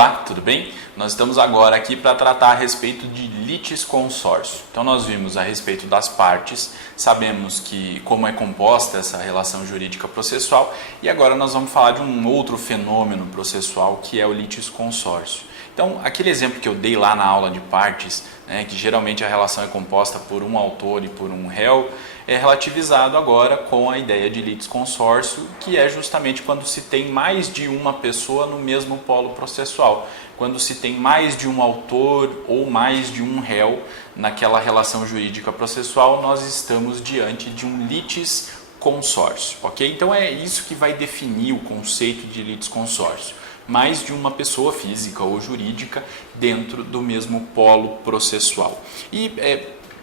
Olá, tudo bem? Nós estamos agora aqui para tratar a respeito de litisconsórcio. Então nós vimos a respeito das partes, sabemos como é composta essa relação jurídica processual e agora nós vamos falar de um outro fenômeno processual que é o litisconsórcio. Então aquele exemplo que eu dei lá na aula de partes, que geralmente a relação é composta por um autor e por um réu, é relativizado agora com a ideia de litisconsórcio, que é justamente quando se tem mais de uma pessoa no mesmo polo processual, quando se tem mais de um autor ou mais de um réu naquela relação jurídica processual, nós estamos diante de um litisconsórcio, ok? Então é isso que vai definir o conceito de litisconsórcio. Mais de uma pessoa física ou jurídica dentro do mesmo polo processual. E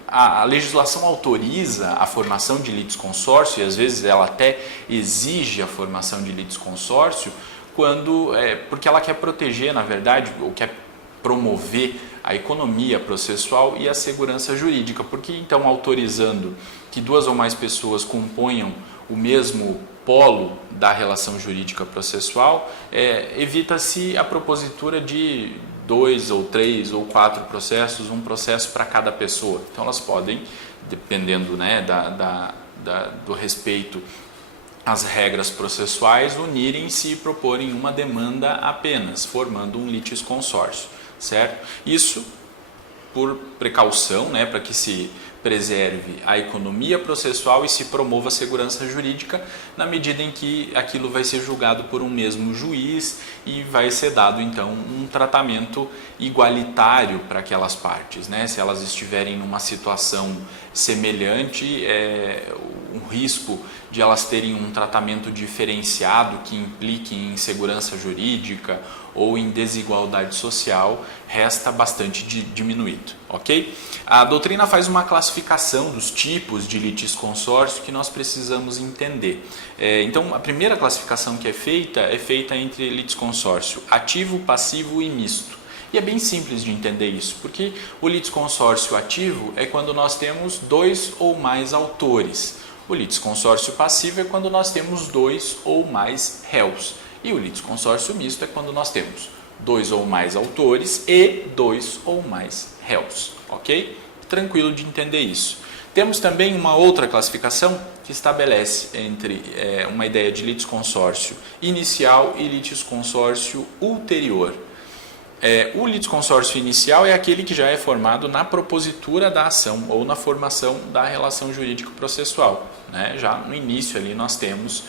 a legislação autoriza a formação de litisconsórcio, e às vezes ela até exige a formação de litisconsórcio, porque ela quer proteger, na verdade, ou quer promover a economia processual e a segurança jurídica, porque então autorizando que duas ou mais pessoas componham o mesmo polo da relação jurídica processual, evita-se a propositura de 2 ou 3 ou 4 processos, um processo para cada pessoa. Então elas podem, dependendo do respeito às regras processuais, unirem-se e proporem uma demanda apenas, formando um litisconsórcio, certo? Isso por precaução, para que se preserve a economia processual e se promova a segurança jurídica, na medida em que aquilo vai ser julgado por um mesmo juiz e vai ser dado então um tratamento igualitário para aquelas partes, Se elas estiverem numa situação semelhante, o risco de elas terem um tratamento diferenciado que implique em insegurança jurídica ou em desigualdade social resta bastante diminuído, ok? A doutrina faz uma classificação dos tipos de litisconsórcio que nós precisamos entender. Então, a primeira classificação que é feita entre litisconsórcio ativo, passivo e misto. E é bem simples de entender isso, porque o litisconsórcio ativo é quando nós temos 2 ou mais autores. O litisconsórcio passivo é quando nós temos 2 ou mais réus. E o litisconsórcio misto é quando nós temos 2 ou mais autores e 2 ou mais réus, ok? Tranquilo de entender isso. Temos também uma outra classificação que estabelece entre uma ideia de litisconsórcio inicial e litisconsórcio ulterior. O litisconsórcio inicial é aquele que já é formado na propositura da ação ou na formação da relação jurídico-processual. Já no início ali nós temos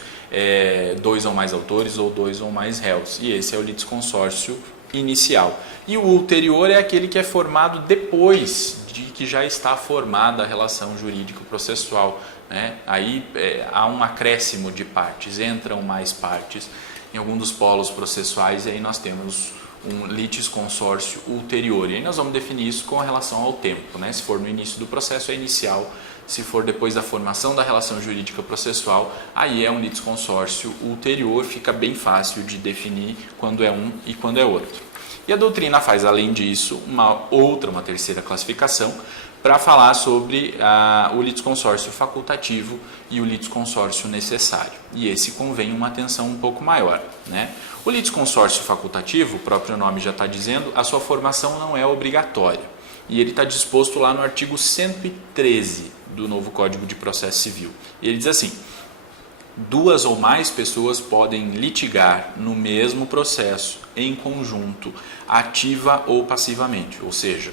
2 ou mais autores ou 2 ou mais réus, e esse é o litisconsórcio inicial. E o ulterior é aquele que é formado depois de que já está formada a relação jurídico-processual. Aí há um acréscimo de partes, entram mais partes em algum dos polos processuais, e aí nós temos um litisconsórcio ulterior. E aí nós vamos definir isso com relação ao tempo. Se for no início do processo é inicial, se for depois da formação da relação jurídica processual, aí é um litisconsórcio ulterior, fica bem fácil de definir quando é um e quando é outro. E a doutrina faz, além disso, uma terceira classificação para falar sobre o litisconsórcio facultativo e o litisconsórcio necessário. E esse convém uma atenção um pouco maior. O litisconsórcio facultativo, o próprio nome já está dizendo, a sua formação não é obrigatória. E ele está disposto lá no artigo 113 do novo Código de Processo Civil. Ele diz assim: 2 ou mais pessoas podem litigar no mesmo processo, em conjunto, ativa ou passivamente, ou seja,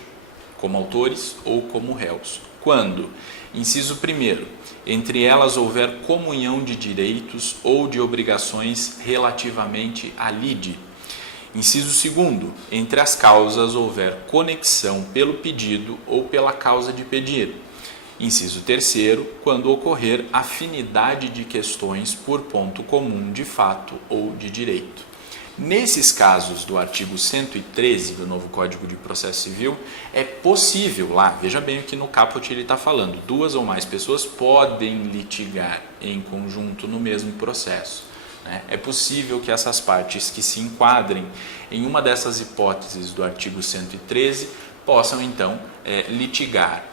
como autores ou como réus. Quando, inciso 1º, entre elas houver comunhão de direitos ou de obrigações relativamente à lide. Inciso 2º, entre as causas houver conexão pelo pedido ou pela causa de pedir. Inciso 3º, quando ocorrer afinidade de questões por ponto comum de fato ou de direito. Nesses casos do artigo 113 do novo Código de Processo Civil, é possível, veja bem o que no caput ele está falando, 2 ou mais pessoas podem litigar em conjunto no mesmo processo. É possível que essas partes que se enquadrem em uma dessas hipóteses do artigo 113 possam então litigar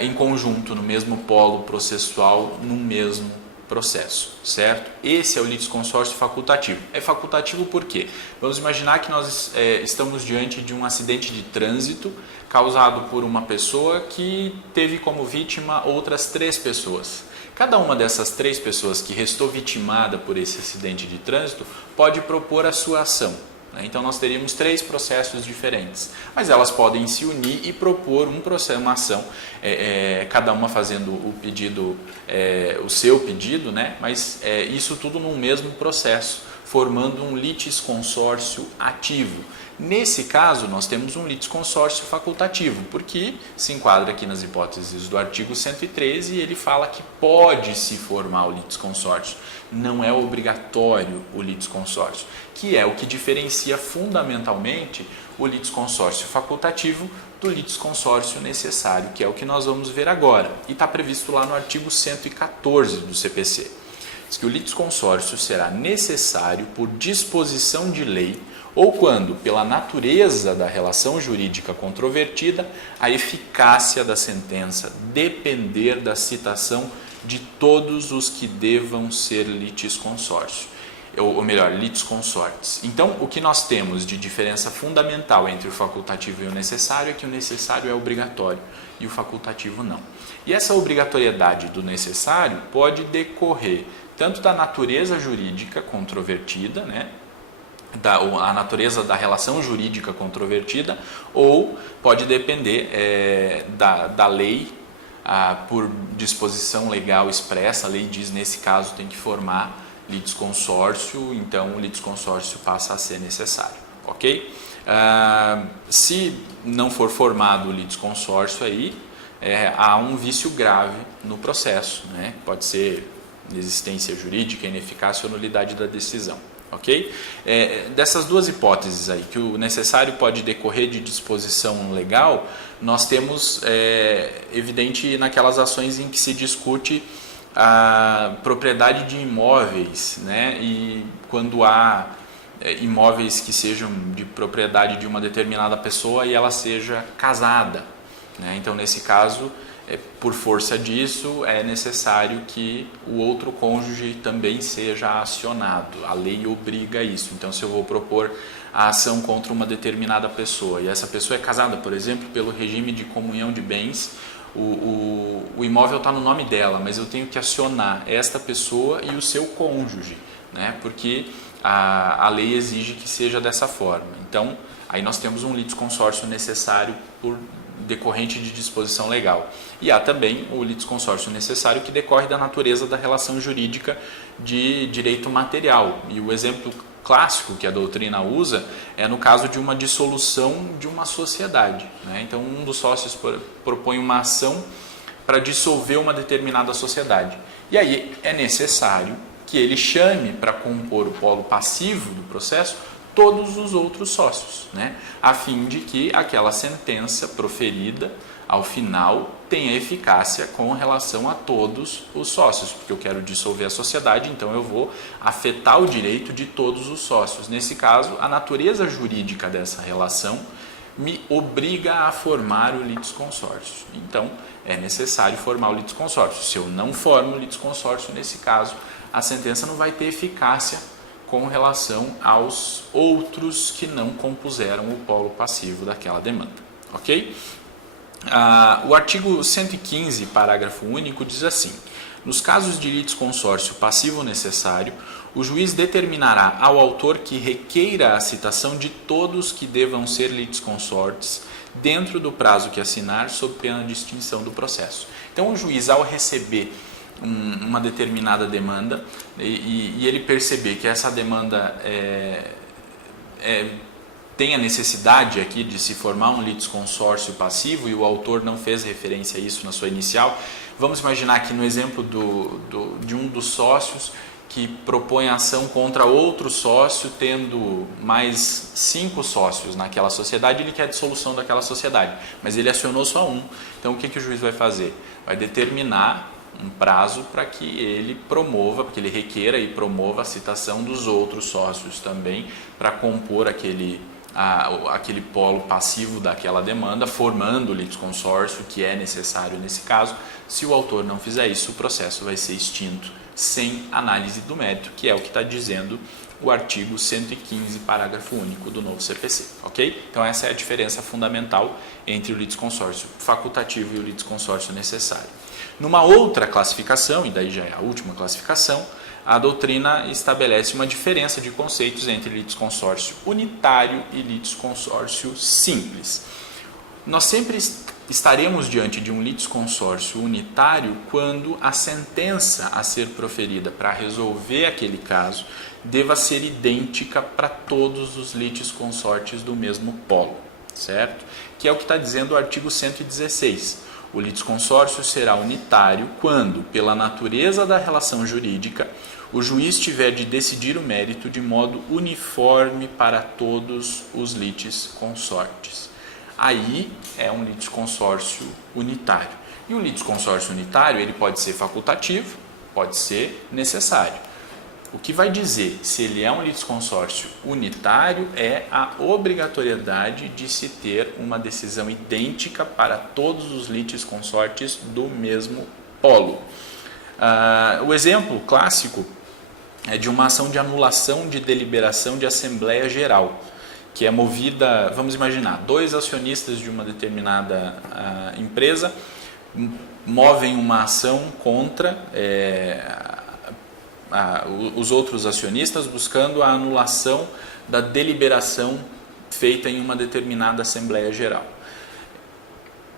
em conjunto no mesmo polo processual, no mesmo processo, certo? Esse é o litisconsórcio facultativo. É facultativo por quê? Vamos imaginar que nós estamos diante de um acidente de trânsito causado por uma pessoa que teve como vítima outras 3 pessoas. Cada uma dessas 3 pessoas que restou vitimada por esse acidente de trânsito pode propor a sua ação. Então nós teríamos 3 processos diferentes, mas elas podem se unir e propor uma ação, cada uma fazendo o pedido, o seu pedido, né? Mas isso tudo num mesmo processo, formando um litisconsórcio ativo. Nesse caso, nós temos um litisconsórcio facultativo, porque se enquadra aqui nas hipóteses do artigo 113 e ele fala que pode se formar o litisconsórcio. Não é obrigatório o litisconsórcio, que é o que diferencia fundamentalmente o litisconsórcio facultativo do litisconsórcio necessário, que é o que nós vamos ver agora. E está previsto lá no artigo 114 do CPC. Diz que o litisconsórcio será necessário por disposição de lei ou quando, pela natureza da relação jurídica controvertida, a eficácia da sentença depender da citação de todos os que devam ser litisconsórcio, ou melhor, litisconsortes. Então, o que nós temos de diferença fundamental entre o facultativo e o necessário é que o necessário é obrigatório e o facultativo não. E essa obrigatoriedade do necessário pode decorrer tanto da natureza jurídica controvertida, né? A natureza da relação jurídica controvertida, ou pode depender da lei, por disposição legal expressa. A lei diz, nesse caso, tem que formar litisconsórcio, então o litisconsórcio passa a ser necessário, ok? Se não for formado o litisconsórcio, aí há um vício grave no processo, né? Pode ser inexistência jurídica, ineficácia ou nulidade da decisão. Ok? Dessas 2 hipóteses aí, que o necessário pode decorrer de disposição legal, nós temos evidente naquelas ações em que se discute a propriedade de imóveis, né? E quando há imóveis que sejam de propriedade de uma determinada pessoa e ela seja casada, né? Então, nesse caso, por força disso, é necessário que o outro cônjuge também seja acionado. A lei obriga isso. Então, se eu vou propor a ação contra uma determinada pessoa e essa pessoa é casada, por exemplo, pelo regime de comunhão de bens, o imóvel está no nome dela, mas eu tenho que acionar esta pessoa e o seu cônjuge, né? Porque a lei exige que seja dessa forma. Então, aí nós temos um litisconsórcio necessário por decorrente de disposição legal. E há também o litisconsórcio necessário que decorre da natureza da relação jurídica de direito material. E o exemplo clássico que a doutrina usa é no caso de uma dissolução de uma sociedade, né? Então, um dos sócios propõe uma ação para dissolver uma determinada sociedade. E aí é necessário que ele chame para compor o polo passivo do processo todos os outros sócios, né? A fim de que aquela sentença proferida ao final tenha eficácia com relação a todos os sócios, porque eu quero dissolver a sociedade, então eu vou afetar o direito de todos os sócios. Nesse caso, a natureza jurídica dessa relação me obriga a formar o litisconsórcio. Então, é necessário formar o litisconsórcio. Se eu não formo o litisconsórcio, nesse caso, a sentença não vai ter eficácia com relação aos outros que não compuseram o polo passivo daquela demanda, ok? O artigo 115, parágrafo único, diz assim: nos casos de litisconsórcio passivo necessário, o juiz determinará ao autor que requeira a citação de todos que devam ser litisconsortes dentro do prazo que assinar, sob pena de extinção do processo. Então, o juiz, ao receber uma determinada demanda e ele perceber que essa demanda tem a necessidade aqui de se formar um litisconsórcio passivo e o autor não fez referência a isso na sua inicial, vamos imaginar que no exemplo de um dos sócios que propõe ação contra outro sócio, tendo mais 5 sócios naquela sociedade, ele quer a dissolução daquela sociedade, mas ele acionou só um. Então, o que o juiz vai fazer? Vai determinar um prazo para que ele promova, para que ele requeira e promova a citação dos outros sócios também para compor aquele aquele polo passivo daquela demanda, formando o litisconsórcio, que é necessário nesse caso. Se o autor não fizer isso, o processo vai ser extinto sem análise do mérito, que é o que está dizendo o artigo 115, parágrafo único do novo CPC, ok? Então essa é a diferença fundamental entre o litisconsórcio facultativo e o litisconsórcio necessário. Numa outra classificação, e daí já é a última classificação, a doutrina estabelece uma diferença de conceitos entre litisconsórcio unitário e litisconsórcio simples. Nós sempre estaremos diante de um litisconsórcio unitário quando a sentença a ser proferida para resolver aquele caso deva ser idêntica para todos os litisconsortes do mesmo polo, certo? Que é o que está dizendo o artigo 116. O litisconsórcio será unitário quando, pela natureza da relação jurídica, o juiz tiver de decidir o mérito de modo uniforme para todos os litisconsortes. Aí é um litisconsórcio unitário. E o litisconsórcio unitário ele pode ser facultativo, pode ser necessário. O que vai dizer se ele é um litisconsórcio unitário é a obrigatoriedade de se ter uma decisão idêntica para todos os litisconsortes do mesmo polo. O exemplo clássico é de uma ação de anulação de deliberação de Assembleia Geral, que é movida, vamos imaginar, 2 acionistas de uma determinada empresa movem uma ação contra os outros acionistas, buscando a anulação da deliberação feita em uma determinada Assembleia Geral.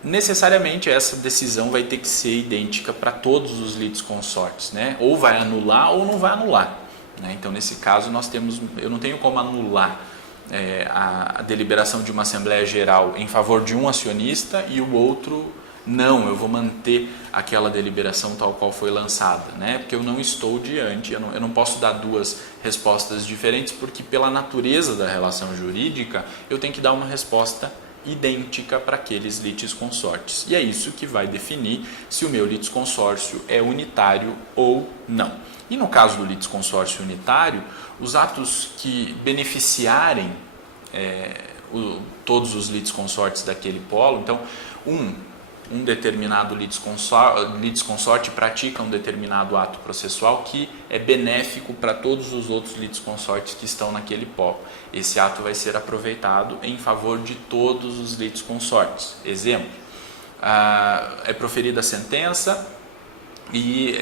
Necessariamente essa decisão vai ter que ser idêntica para todos os litisconsortes, né? Ou vai anular ou não vai anular, né? Então nesse caso eu não tenho como anular a deliberação de uma Assembleia Geral em favor de um acionista e o outro não, eu vou manter aquela deliberação tal qual foi lançada, né? Porque eu não estou diante, eu não posso dar 2 respostas diferentes, porque pela natureza da relação jurídica eu tenho que dar uma resposta idêntica para aqueles litisconsortes. E é isso que vai definir se o meu litisconsórcio é unitário ou não. E no caso do litisconsórcio unitário, os atos que beneficiarem todos os litisconsortes daquele polo, então um determinado litisconsorte pratica um determinado ato processual que é benéfico para todos os outros litisconsortes que estão naquele polo. Esse ato vai ser aproveitado em favor de todos os litisconsortes. Exemplo, é proferida a sentença e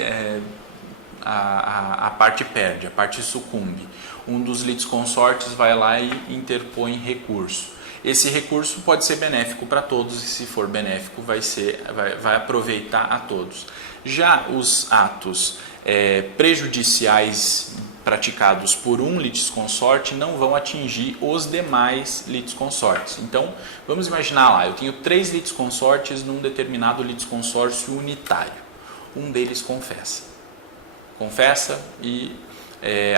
a parte perde, a parte sucumbe. Um dos litisconsortes vai lá e interpõe recurso. Esse recurso pode ser benéfico para todos e, se for benéfico, vai aproveitar a todos. Já os atos prejudiciais praticados por um litisconsorte não vão atingir os demais litisconsortes. Então, vamos imaginar lá, eu tenho 3 litisconsortes num determinado litisconsórcio unitário. Um deles confessa e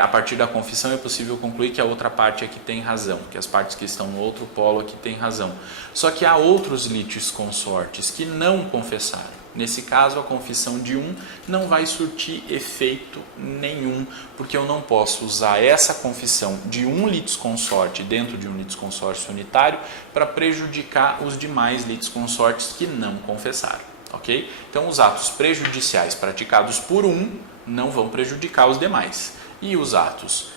a partir da confissão é possível concluir que a outra parte é que tem razão, que as partes que estão no outro polo é que tem razão. Só que há outros litisconsortes que não confessaram. Nesse caso, a confissão de um não vai surtir efeito nenhum, porque eu não posso usar essa confissão de um litisconsorte dentro de um litisconsórcio unitário para prejudicar os demais litisconsortes que não confessaram. Ok? Então, os atos prejudiciais praticados por um não vão prejudicar os demais. E os atos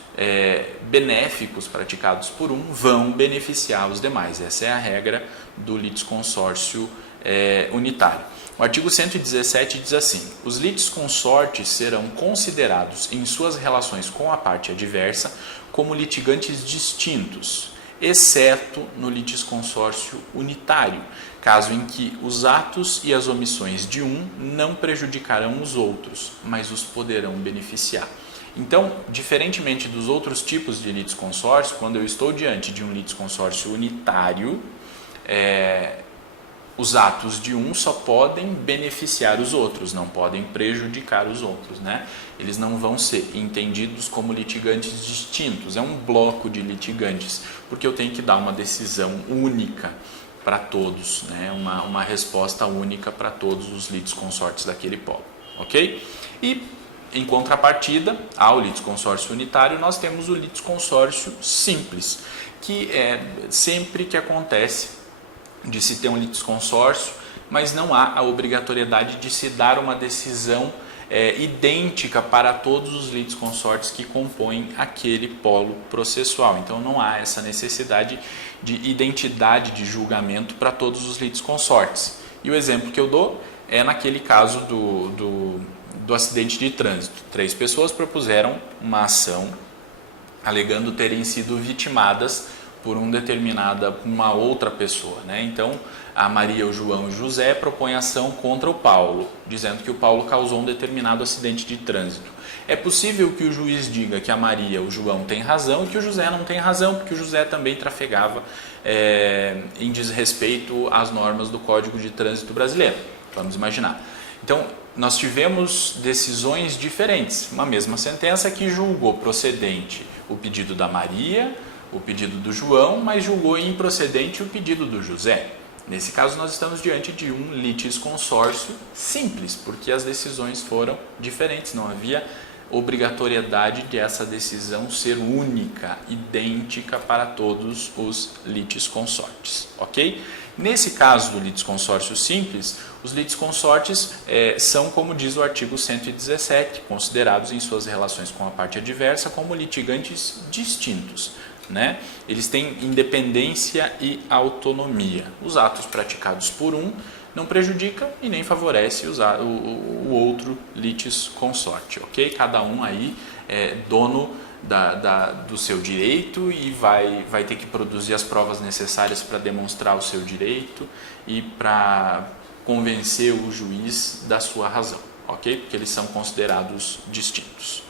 benéficos praticados por um vão beneficiar os demais. Essa é a regra do litisconsórcio unitário. O artigo 117 diz assim: os litisconsortes serão considerados em suas relações com a parte adversa como litigantes distintos, exceto no litisconsórcio unitário, caso em que os atos e as omissões de um não prejudicarão os outros, mas os poderão beneficiar. Então, diferentemente dos outros tipos de litisconsórcio, quando eu estou diante de um litisconsórcio unitário, os atos de um só podem beneficiar os outros, não podem prejudicar os outros, né? Eles não vão ser entendidos como litigantes distintos, é um bloco de litigantes, porque eu tenho que dar uma decisão única para todos, né? Uma resposta única para todos os litisconsortes daquele polo, ok? E Em contrapartida ao litisconsórcio unitário, nós temos o litisconsórcio simples, que é sempre que acontece de se ter um litisconsórcio, mas não há a obrigatoriedade de se dar uma decisão idêntica para todos os litisconsortes que compõem aquele polo processual. Então não há essa necessidade de identidade de julgamento para todos os litisconsortes. E o exemplo que eu dou é naquele caso do acidente de trânsito. 3 pessoas propuseram uma ação alegando terem sido vitimadas por uma outra pessoa, né? Então, a Maria, o João e o José propõem ação contra o Paulo, dizendo que o Paulo causou um determinado acidente de trânsito. É possível que o juiz diga que a Maria, o João, tem razão e que o José não tem razão, porque o José também trafegava em desrespeito às normas do Código de Trânsito Brasileiro. Vamos imaginar. Então, nós tivemos decisões diferentes. Uma mesma sentença que julgou procedente o pedido da Maria, o pedido do João, mas julgou improcedente o pedido do José. Nesse caso, nós estamos diante de um litisconsórcio simples, porque as decisões foram diferentes, não havia obrigatoriedade de essa decisão ser única, idêntica para todos os litisconsortes, ok? Nesse caso do litisconsórcio simples, os litisconsortes são, como diz o artigo 117, considerados em suas relações com a parte adversa como litigantes distintos, né? Eles têm independência e autonomia. Os atos praticados por um não prejudica e nem favorece o outro litisconsorte, ok? Cada um aí é dono do seu direito e vai ter que produzir as provas necessárias para demonstrar o seu direito e para convencer o juiz da sua razão, ok? Porque eles são considerados distintos.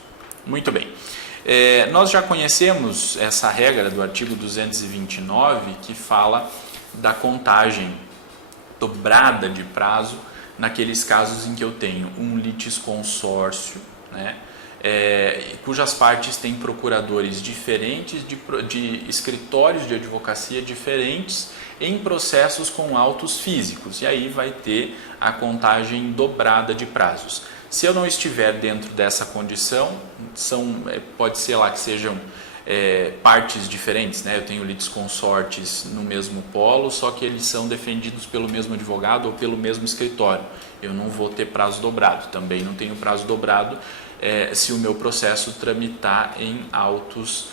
Muito bem. Nós já conhecemos essa regra do artigo 229 que fala da contagem dobrada de prazo naqueles casos em que eu tenho um litisconsórcio, né, cujas partes têm procuradores diferentes de escritórios de advocacia diferentes em processos com autos físicos, e aí vai ter a contagem dobrada de prazos. Se eu não estiver dentro dessa condição, pode ser lá que sejam partes diferentes, né? Eu tenho litisconsortes no mesmo polo, só que eles são defendidos pelo mesmo advogado ou pelo mesmo escritório. Eu não vou ter prazo dobrado, também não tenho prazo dobrado se o meu processo tramitar em autos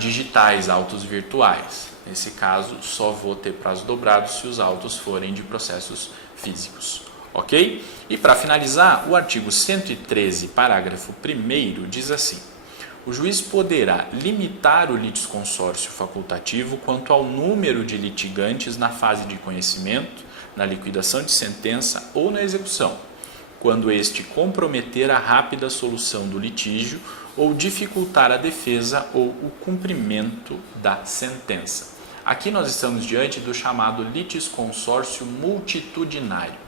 digitais, autos virtuais. Nesse caso, só vou ter prazo dobrado se os autos forem de processos físicos. Ok? E para finalizar, o artigo 113, parágrafo 1º, diz assim: o juiz poderá limitar o litisconsórcio facultativo quanto ao número de litigantes na fase de conhecimento, na liquidação de sentença ou na execução, quando este comprometer a rápida solução do litígio ou dificultar a defesa ou o cumprimento da sentença. Aqui nós estamos diante do chamado litisconsórcio multitudinário.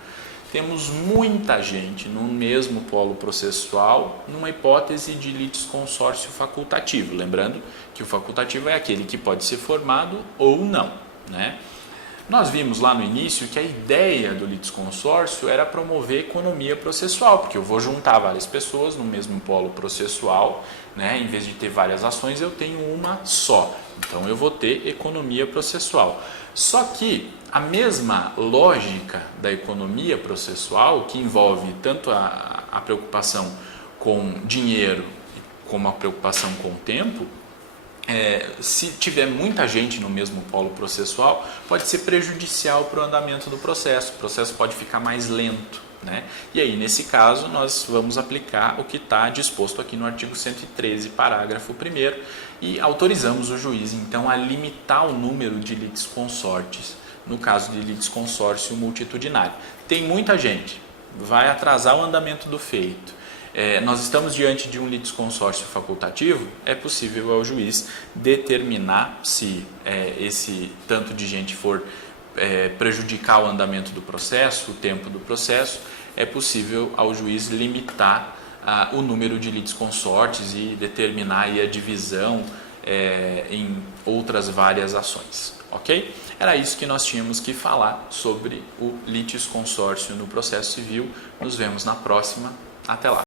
Temos muita gente no mesmo polo processual numa hipótese de litisconsórcio facultativo. Lembrando que o facultativo é aquele que pode ser formado ou não, né? Nós vimos lá no início que a ideia do litisconsórcio era promover economia processual, porque eu vou juntar várias pessoas no mesmo polo processual, né? Em vez de ter várias ações, eu tenho uma só. Então eu vou ter economia processual. Só que a mesma lógica da economia processual, que envolve tanto a preocupação com dinheiro como a preocupação com o tempo, se tiver muita gente no mesmo polo processual, pode ser prejudicial para o andamento do processo. O processo pode ficar mais lento, né? E aí, nesse caso, nós vamos aplicar o que está disposto aqui no artigo 113, parágrafo 1º, e autorizamos o juiz, então, a limitar o número de litisconsortes, no caso de litisconsórcio multitudinário. Tem muita gente, vai atrasar o andamento do feito. Nós estamos diante de um litisconsórcio facultativo, é possível ao juiz determinar se esse tanto de gente for prejudicar o andamento do processo, o tempo do processo, é possível ao juiz limitar o número de litisconsortes e determinar aí a divisão em outras várias ações. Ok? Era isso que nós tínhamos que falar sobre o litisconsórcio no processo civil. Nos vemos na próxima. Até lá!